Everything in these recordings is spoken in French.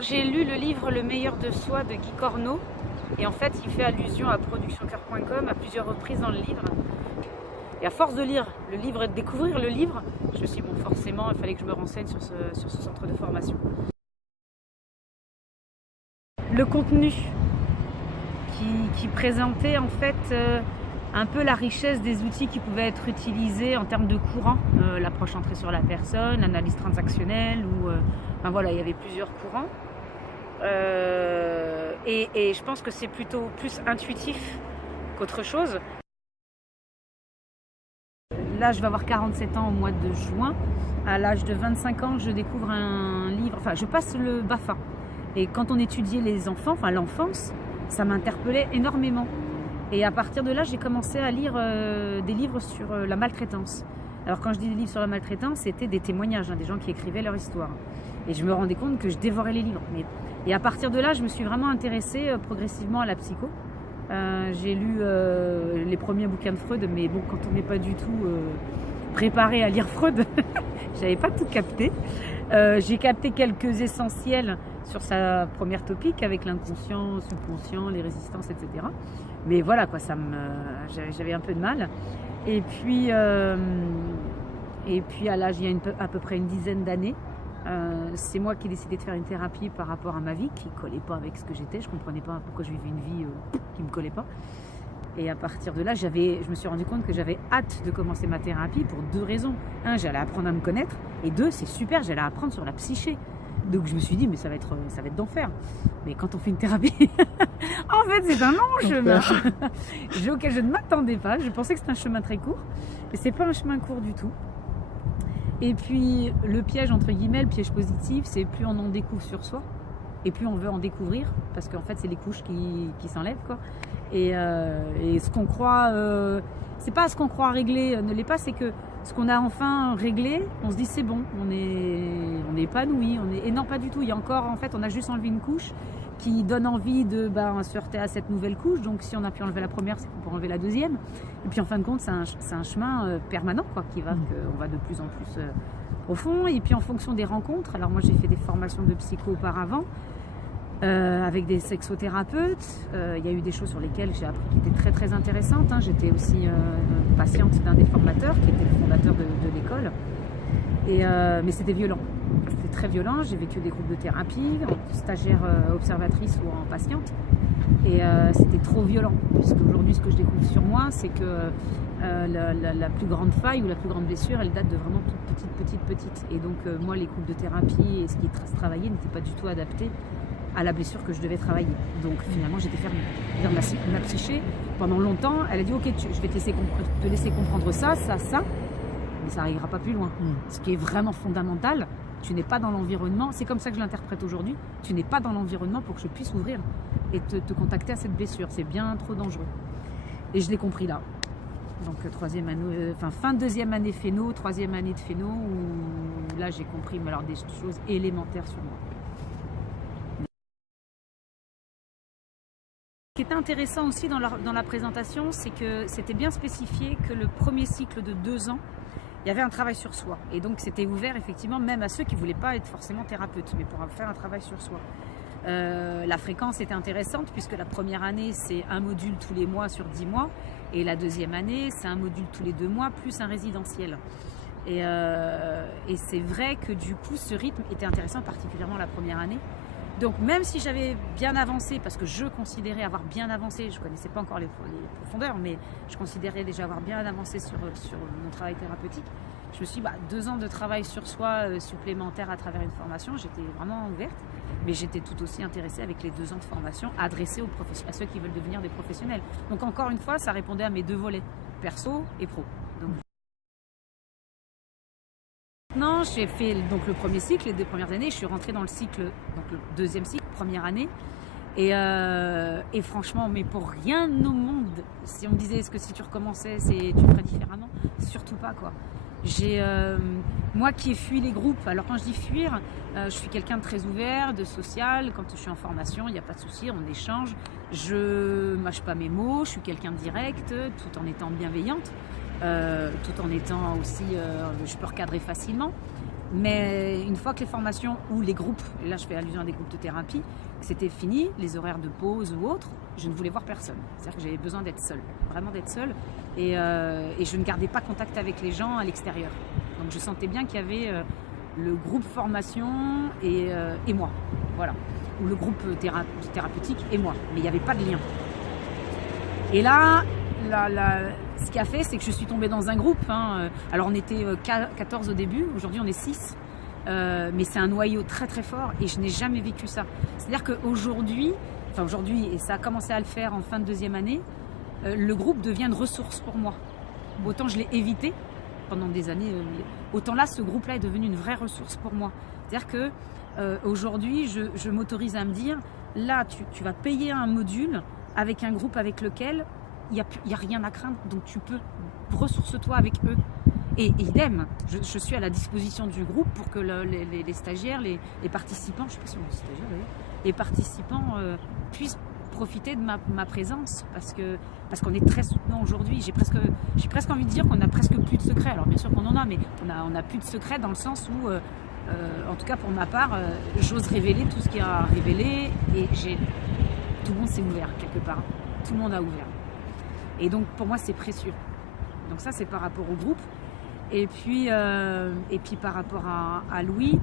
J'ai lu le livre Le meilleur de soi de Guy Corneau et en fait il fait allusion à productioncoeur.com à plusieurs reprises dans le livre. Et à force de lire le livre et de découvrir le livre, je me suis dit bon forcément il fallait que je me renseigne sur ce centre de formation. Le contenu qui présentait en fait un peu la richesse des outils qui pouvaient être utilisés en termes de courant, l'approche centrée sur la personne, l'analyse transactionnelle, enfin voilà, il y avait plusieurs courants. Et je pense que c'est plutôt plus intuitif qu'autre chose. Là, je vais avoir 47 ans au mois de juin. À l'âge de 25 ans, je découvre un livre, enfin, je passe le BAFA. Et quand on étudiait les enfants, enfin l'enfance, ça m'interpellait énormément. Et à partir de là, j'ai commencé à lire des livres sur la maltraitance. Alors quand je dis des livres sur la maltraitance, c'était des témoignages, des gens qui écrivaient leur histoire. Et je me rendais compte que je dévorais les livres. Et à partir de là, je me suis vraiment intéressée progressivement à la psycho. J'ai lu les premiers bouquins de Freud, mais bon, quand on n'est pas du tout préparé à lire Freud, j'avais pas tout capté. J'ai capté quelques essentiels sur sa première topique avec l'inconscient, subconscient, les résistances, etc. Mais voilà, quoi, j'avais un peu de mal. Et puis à l'âge, il y a à peu près une dizaine d'années, c'est moi qui ai décidé de faire une thérapie par rapport à ma vie qui ne collait pas avec ce que j'étais. Je ne comprenais pas pourquoi je vivais une vie qui ne me collait pas. Et à partir de là, je me suis rendu compte que j'avais hâte de commencer ma thérapie pour deux raisons. Un, j'allais apprendre à me connaître. Et deux, c'est super, j'allais apprendre sur la psyché. Donc je me suis dit, mais ça va être d'enfer. Mais quand on fait une thérapie, en fait, c'est un long chemin auquel je ne m'attendais pas. Je pensais que c'était un chemin très court. Et c'est pas un chemin court du tout. Et puis le piège, entre guillemets, le piège positif, c'est plus on en découvre sur soi et plus on veut en découvrir, parce qu'en fait c'est les couches qui s'enlèvent, quoi. Et ce qu'on croit, c'est pas ce qu'on croit régler ne l'est pas, c'est que ce qu'on a enfin réglé, on se dit c'est bon, on est épanoui, et non, pas du tout. Il y a encore, en fait, on a juste enlevé une couche qui donne envie de se heurter à cette nouvelle couche. Donc si on a pu enlever la première, c'est pour enlever la deuxième. Et puis en fin de compte, c'est un chemin permanent, quoi, qu'on va de plus en plus profond. Et puis en fonction des rencontres, alors moi j'ai fait des formations de psycho auparavant, avec des sexothérapeutes. Il y a eu des choses sur lesquelles j'ai appris qui étaient très très intéressantes. J'étais aussi patiente d'un des formateurs qui était le fondateur de l'école. Mais c'était violent. C'était très violent. J'ai vécu des groupes de thérapie, en stagiaire observatrice ou en patiente. Et c'était trop violent. Puisqu'aujourd'hui, ce que je découvre sur moi, c'est que la plus grande faille ou la plus grande blessure, elle date de vraiment toute petite. Et donc, moi, les groupes de thérapie et ce qui se travaillait n'étaient pas du tout adaptés à la blessure que je devais travailler. Donc finalement j'étais fermée. Ma psyché, pendant longtemps, elle a dit ok, je vais te laisser comprendre ça, mais ça n'arrivera pas plus loin. Ce qui est vraiment fondamental, tu n'es pas dans l'environnement, c'est comme ça que je l'interprète aujourd'hui, tu n'es pas dans l'environnement pour que je puisse ouvrir et te contacter à cette blessure, c'est bien trop dangereux. Et je l'ai compris là. Donc fin deuxième année phéno, troisième année de phéno, où là j'ai compris mais alors des choses élémentaires sur moi. Ce qui était intéressant aussi dans la présentation, c'est que c'était bien spécifié que le premier cycle de 2 ans, il y avait un travail sur soi. Et donc c'était ouvert effectivement même à ceux qui ne voulaient pas être forcément thérapeutes, mais pour faire un travail sur soi. La fréquence était intéressante puisque la première année, c'est un module tous les mois sur 10 mois. Et la deuxième année, c'est un module tous les 2 mois plus un résidentiel. Et c'est vrai que du coup, ce rythme était intéressant, particulièrement la première année. Donc même si j'avais bien avancé, parce que je considérais avoir bien avancé, je ne connaissais pas encore les profondeurs, mais je considérais déjà avoir bien avancé sur mon travail thérapeutique, je me suis dit 2 ans de travail sur soi supplémentaire à travers une formation, j'étais vraiment ouverte, mais j'étais tout aussi intéressée avec les 2 ans de formation adressés à ceux qui veulent devenir des professionnels. Donc encore une fois, ça répondait à mes 2 volets, perso et pro. Donc, maintenant, j'ai fait donc le premier cycle, les 2 premières années, je suis rentrée dans le cycle, donc le deuxième cycle, première année. Et franchement, mais pour rien au monde, si on me disait est-ce que si tu recommençais, tu ferais différemment, surtout pas, quoi. Moi qui ai fui les groupes, alors quand je dis fuir, je suis quelqu'un de très ouvert, de social. Quand je suis en formation, il n'y a pas de souci, on échange. Je mâche pas mes mots, je suis quelqu'un de direct, tout en étant bienveillante. tout en étant aussi, je peux recadrer facilement. Mais une fois que les formations ou les groupes, et là je fais allusion à des groupes de thérapie, c'était fini, les horaires de pause ou autres, je ne voulais voir personne. C'est-à-dire que j'avais besoin d'être seule, vraiment d'être seule. Et je ne gardais pas contact avec les gens à l'extérieur. Donc je sentais bien qu'il y avait le groupe formation et moi, voilà. Ou le groupe thérapeutique et moi. Mais il n'y avait pas de lien. Et là, ce qui a fait, c'est que je suis tombée dans un groupe. Alors on était 14 au début, aujourd'hui on est 6. Mais c'est un noyau très très fort et je n'ai jamais vécu ça. C'est-à-dire qu'aujourd'hui, et ça a commencé à le faire en fin de deuxième année, le groupe devient une ressource pour moi. Autant je l'ai évité pendant des années, autant là ce groupe-là est devenu une vraie ressource pour moi. C'est-à-dire que aujourd'hui je m'autorise à me dire, là tu vas payer un module avec un groupe avec lequel il n'y a rien à craindre, donc tu peux, ressource-toi avec eux. Et idem, je suis à la disposition du groupe pour que les stagiaires, les participants, je ne sais pas si on dit stagiaires d'ailleurs, les participants puissent profiter de ma présence parce qu'on est très soutenant aujourd'hui. J'ai presque envie de dire qu'on n'a presque plus de secrets. Alors bien sûr qu'on en a, mais on a plus de secrets dans le sens où, en tout cas pour ma part, j'ose révéler tout ce qu'il y a à révéler et tout le monde s'est ouvert quelque part. Tout le monde a ouvert. Et donc pour moi c'est précieux. Donc ça c'est par rapport au groupe. Et puis par rapport à Louis,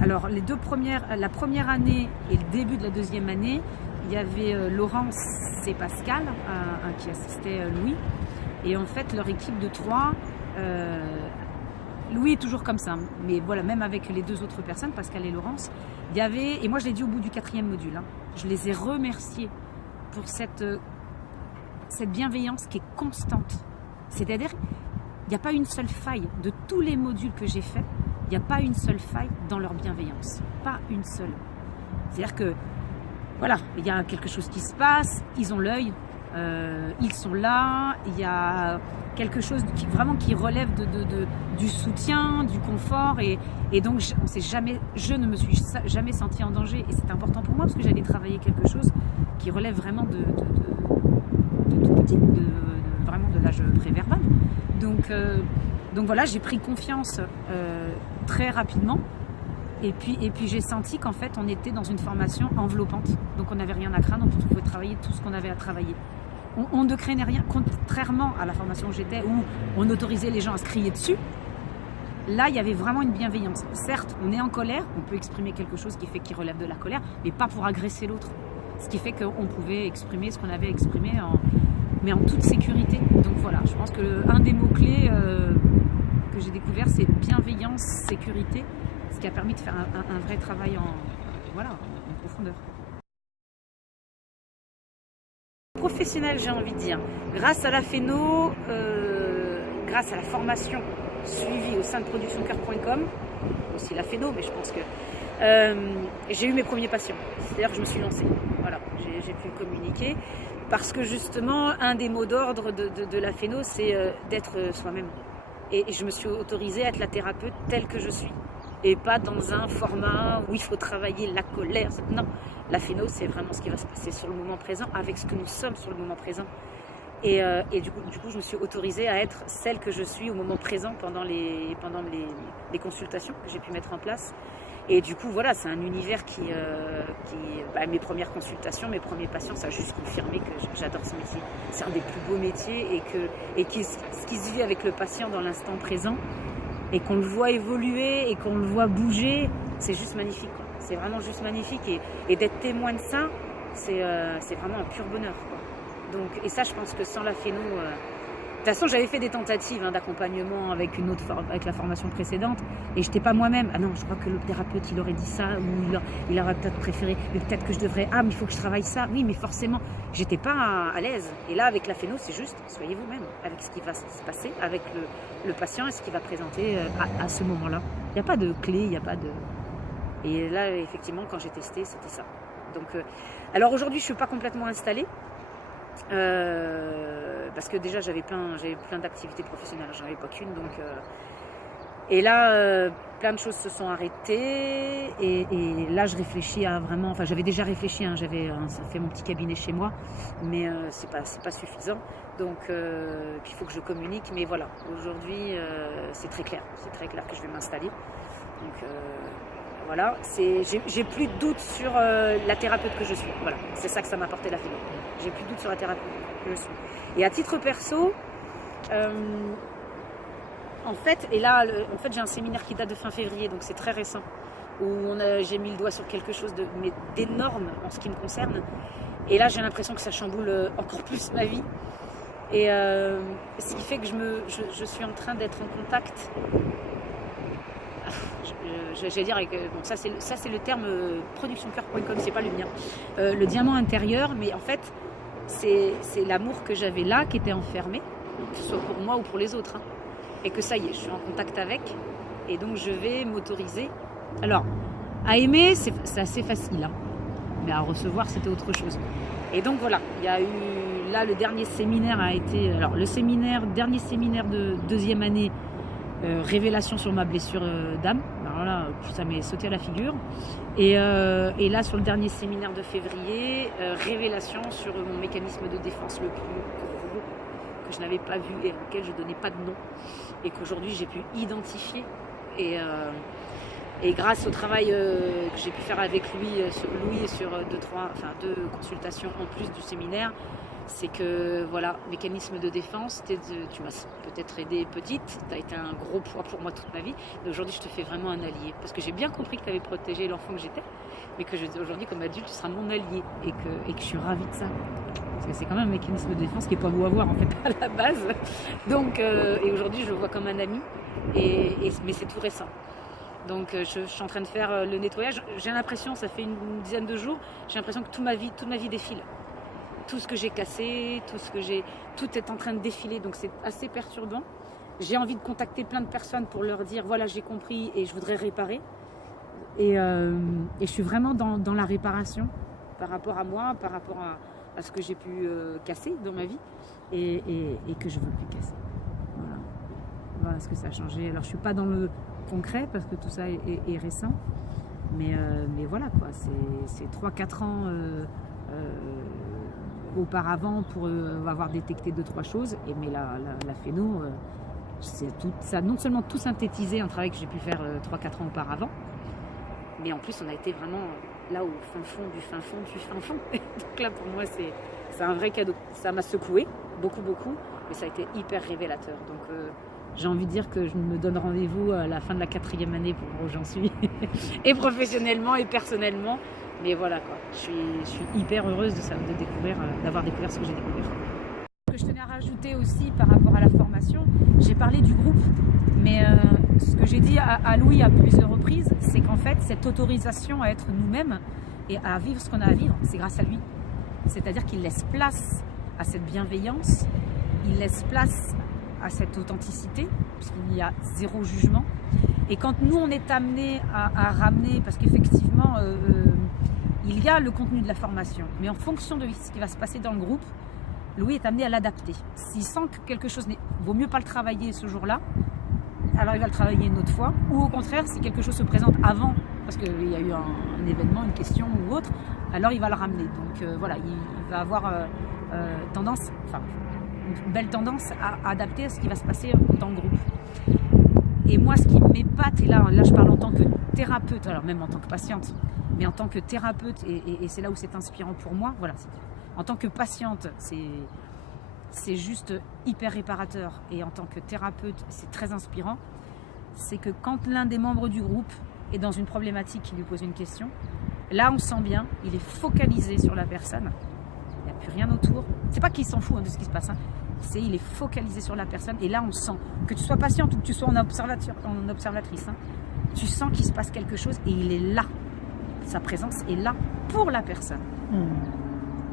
alors la première année et le début de la deuxième année, il y avait Laurence et Pascal qui assistaient Louis. Et en fait leur équipe de 3, Louis est toujours comme ça, mais voilà, même avec les 2 autres personnes, Pascal et Laurence, il y avait, et moi je l'ai dit au bout du 4e module, je les ai remerciés pour cette bienveillance qui est constante. C'est-à-dire, il n'y a pas une seule faille de tous les modules que j'ai faits, il n'y a pas une seule faille dans leur bienveillance. Pas une seule. C'est-à-dire que, voilà, il y a quelque chose qui se passe, ils ont l'œil, ils sont là, il y a quelque chose qui relève du soutien, du confort, et donc je ne me suis jamais sentie en danger. Et c'est important pour moi parce que j'allais travailler quelque chose qui relève vraiment de tout petit, vraiment de l'âge préverbal. Donc voilà, j'ai pris confiance très rapidement. Et puis j'ai senti qu'en fait on était dans une formation enveloppante. Donc on n'avait rien à craindre, on pouvait travailler tout ce qu'on avait à travailler. On ne craignait rien, contrairement à la formation où j'étais, où on autorisait les gens à se crier dessus. Là, il y avait vraiment une bienveillance. Certes, on est en colère, on peut exprimer quelque chose qui relève de la colère, mais pas pour agresser l'autre. Ce qui fait qu'on pouvait exprimer ce qu'on avait exprimé, mais en toute sécurité. Donc voilà, je pense qu'un des mots-clés que j'ai découvert, c'est bienveillance, sécurité, ce qui a permis de faire un vrai travail en profondeur. Professionnel, j'ai envie de dire. Grâce à la Phéno, grâce à la formation suivie au sein de productioncoeur.com, aussi la Phéno, mais je pense que j'ai eu mes premiers patients. C'est-à-dire que je me suis lancée. Voilà, j'ai pu communiquer parce que justement, un des mots d'ordre de la Phéno, c'est d'être soi-même. Et je me suis autorisée à être la thérapeute telle que je suis. Et pas dans un format où il faut travailler la colère. Non, la Phéno, c'est vraiment ce qui va se passer sur le moment présent, avec ce que nous sommes sur le moment présent. Et du coup, je me suis autorisée à être celle que je suis au moment présent pendant les consultations que j'ai pu mettre en place. Et du coup, voilà, c'est un univers mes premières consultations, mes premiers patients, ça a juste confirmé que j'adore ce métier. C'est un des plus beaux métiers ce qui se vit avec le patient dans l'instant présent et qu'on le voit évoluer et qu'on le voit bouger, c'est juste magnifique, quoi. C'est vraiment juste magnifique et d'être témoin de ça, c'est vraiment un pur bonheur, quoi. Donc, et ça, je pense que sans la Phéno... De toute façon, j'avais fait des tentatives d'accompagnement avec la formation précédente et je n'étais pas moi-même. Ah non, je crois que le thérapeute, il aurait dit ça ou il aurait peut-être préféré. Mais peut-être que je devrais... Ah, mais il faut que je travaille ça. Oui, mais forcément, j'étais pas à l'aise. Et là, avec la Phéno, c'est juste, soyez vous-même avec ce qui va se passer avec le patient et ce qu'il va présenter à ce moment-là. Il n'y a pas de clé, il n'y a pas de... Et là, effectivement, quand j'ai testé, c'était ça. Donc, alors aujourd'hui, je ne suis pas complètement installée. Parce que déjà j'avais plein d'activités professionnelles, j'en avais pas qu'une, Et là, plein de choses se sont arrêtées et là je réfléchis à vraiment, enfin j'avais déjà réfléchi, hein, j'avais fait mon petit cabinet chez moi, mais c'est pas suffisant, donc puis il faut que je communique, mais voilà, aujourd'hui c'est très clair que je vais m'installer, donc voilà, j'ai plus de doute sur la thérapeute que je suis, voilà, c'est ça que ça m'a apporté la philo, j'ai plus de doute sur la thérapeute que je suis. Et à titre perso, en fait, et là, en fait, j'ai un séminaire qui date de fin février, donc c'est très récent, où j'ai mis le doigt sur quelque chose d'énorme en ce qui me concerne. Et là, j'ai l'impression que ça chamboule encore plus ma vie. Et ce qui fait que je suis en train d'être en contact. J'allais dire, bon, ça c'est le terme productioncoeur.com, c'est pas le mien. Le diamant intérieur, mais en fait, c'est l'amour que j'avais là, qui était enfermé, que ce soit pour moi ou pour les autres. Hein. Et que ça y est, je suis en contact avec, et donc je vais m'autoriser. Alors, à aimer, c'est assez facile, hein, mais à recevoir, c'était autre chose. Et donc voilà, il y a eu, là, le dernier séminaire a été, alors dernier séminaire de deuxième année, révélation sur ma blessure d'âme. Alors là, ça m'est sauté à la figure. Et là, sur le dernier séminaire de février, révélation sur mon mécanisme de défense le plus gros, que je n'avais pas vu et auquel je ne donnais pas de nom, et qu'aujourd'hui j'ai pu identifier, et grâce au travail que j'ai pu faire avec Louis et sur deux consultations en plus du séminaire, c'est que voilà, mécanisme de défense, tu m'as peut-être aidé petite, tu as été un gros poids pour moi toute ma vie, mais aujourd'hui je te fais vraiment un allié, parce que j'ai bien compris que tu avais protégé l'enfant que j'étais, mais que aujourd'hui comme adulte tu seras mon allié, et que je suis ravie de ça. Parce que c'est quand même un mécanisme de défense qui n'est pas beau à voir en fait à la base. Donc, et aujourd'hui je le vois comme un ami, mais c'est tout récent. Donc je suis en train de faire le nettoyage. J'ai l'impression, ça fait une dizaine de jours, j'ai l'impression que toute ma vie défile. Tout ce que j'ai cassé, tout est en train de défiler, donc c'est assez perturbant. J'ai envie de contacter plein de personnes pour leur dire voilà, j'ai compris et je voudrais réparer. Et je suis vraiment dans la réparation par rapport à moi, par rapport à ce que j'ai pu casser dans ma vie et que je ne veux plus casser. Voilà ce que ça a changé. Alors je ne suis pas dans le concret parce que tout ça est récent, mais voilà quoi, c'est 3-4 ans auparavant pour avoir détecté 2-3 choses, mais la phéno, ça a non seulement tout synthétisé, un travail que j'ai pu faire 3-4 ans auparavant, mais en plus on a été vraiment là au fin fond du fin fond du fin fond. Donc là pour moi c'est un vrai cadeau. Ça m'a secoué beaucoup, mais ça a été hyper révélateur. Donc j'ai envie de dire que je me donne rendez-vous à la fin de la 4e année pour voir où j'en suis, et professionnellement et personnellement. Mais voilà quoi, je suis hyper heureuse d'avoir découvert ce que j'ai découvert. Ce que je tenais à rajouter aussi par rapport à la formation, j'ai parlé du groupe, mais ce que j'ai dit à Louis à plusieurs reprises, c'est qu'en fait cette autorisation à être nous-mêmes et à vivre ce qu'on a à vivre, c'est grâce à lui. C'est-à-dire qu'il laisse place à cette bienveillance, il laisse place à cette authenticité, puisqu'il y a zéro jugement. Et quand nous on est amené à ramener, parce qu'effectivement il y a le contenu de la formation, mais en fonction de ce qui va se passer dans le groupe, Louis est amené à l'adapter. S'il sent que quelque chose vaut mieux pas le travailler ce jour-là, alors il va le travailler une autre fois, ou au contraire, si quelque chose se présente avant, parce qu'il y a eu un événement, une question ou autre, alors il va le ramener. Donc voilà, il va avoir une belle tendance à adapter à ce qui va se passer dans le groupe. Et moi, ce qui m'épate, et là je parle en tant que thérapeute, alors même en tant que patiente, mais en tant que thérapeute, et c'est là où c'est inspirant pour moi, voilà, en tant que patiente, c'est juste hyper réparateur, et en tant que thérapeute, c'est très inspirant, c'est que quand l'un des membres du groupe est dans une problématique qui lui pose une question, là on sent bien, il est focalisé sur la personne, il n'y a plus rien autour, c'est pas qu'il s'en fout de ce qui se passe, hein. Il est focalisé sur la personne, et là on sent, que tu sois patiente ou que tu sois en observatrice, hein, tu sens qu'il se passe quelque chose et il est là, sa présence est là pour la personne.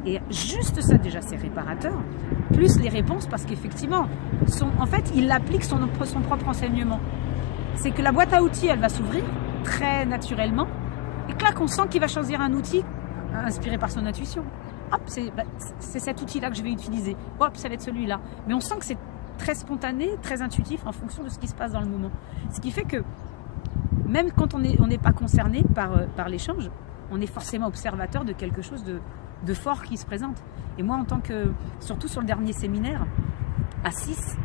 Et juste ça déjà c'est réparateur, plus les réponses, parce qu'effectivement en fait il applique son propre enseignement. C'est que la boîte à outils elle va s'ouvrir très naturellement, et clac on sent qu'il va choisir un outil inspiré par son intuition. Hop, c'est cet outil-là que je vais utiliser. Hop, ça va être celui-là. Mais on sent que très spontané, très intuitif en fonction de ce qui se passe dans le moment. Ce qui fait que même quand on n'est pas concerné par l'échange, on est forcément observateur de quelque chose de fort qui se présente. Et moi, surtout sur le dernier séminaire, à 6,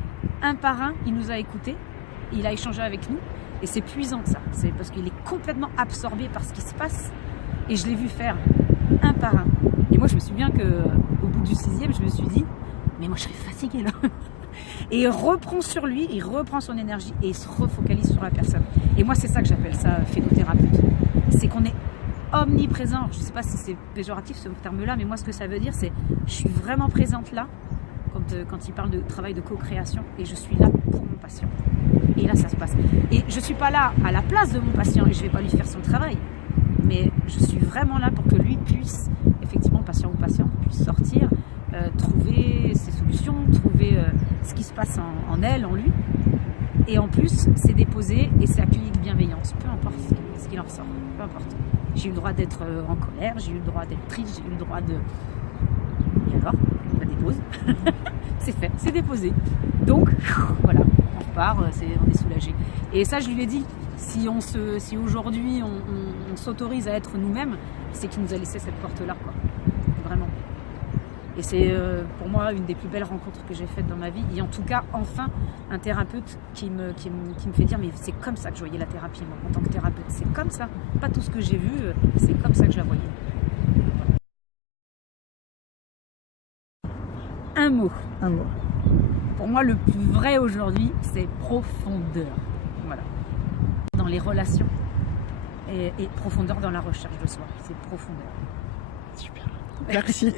un par un, il nous a écoutés, il a échangé avec nous, et c'est puissant ça. C'est parce qu'il est complètement absorbé par ce qui se passe, et je l'ai vu faire un par un. Et moi, je me souviens qu'au bout du 6e, je me suis dit, mais moi, je serais fatiguée là. Et il reprend sur lui, il reprend son énergie et il se refocalise sur la personne. Et moi, c'est ça que j'appelle ça phénothérapeute. C'est qu'on est omniprésent. Je ne sais pas si c'est péjoratif ce terme-là, mais moi, ce que ça veut dire, c'est je suis vraiment présente là quand il parle de travail de co-création et je suis là pour mon patient. Et là, ça se passe. Et je ne suis pas là à la place de mon patient et je ne vais pas lui faire son travail. Mais je suis vraiment là pour que lui puisse, effectivement, patient ou patiente, puisse sortir, trouver ses solutions, trouver ce qui se passe en elle, en lui. Et en plus, c'est déposé et c'est accueilli avec bienveillance, peu importe ce qu'il en ressort, peu importe. J'ai eu le droit d'être en colère, j'ai eu le droit d'être triste, j'ai eu le droit de... Et alors, on la dépose. C'est fait, c'est déposé. Donc, voilà, on repart, on est soulagé. Et ça, je lui ai dit, si aujourd'hui on s'autorise à être nous-mêmes, c'est qu'il nous a laissé cette porte-là, quoi. Vraiment. Et c'est pour moi une des plus belles rencontres que j'ai faites dans ma vie. Et en tout cas, enfin, un thérapeute qui me fait dire, mais c'est comme ça que je voyais la thérapie, moi, en tant que thérapeute. C'est comme ça. Pas tout ce que j'ai vu, c'est comme ça que je la voyais. Un mot. Pour moi, le plus vrai aujourd'hui, c'est profondeur. Voilà. Dans les relations. Et profondeur dans la recherche de soi. C'est profondeur. Super. Merci.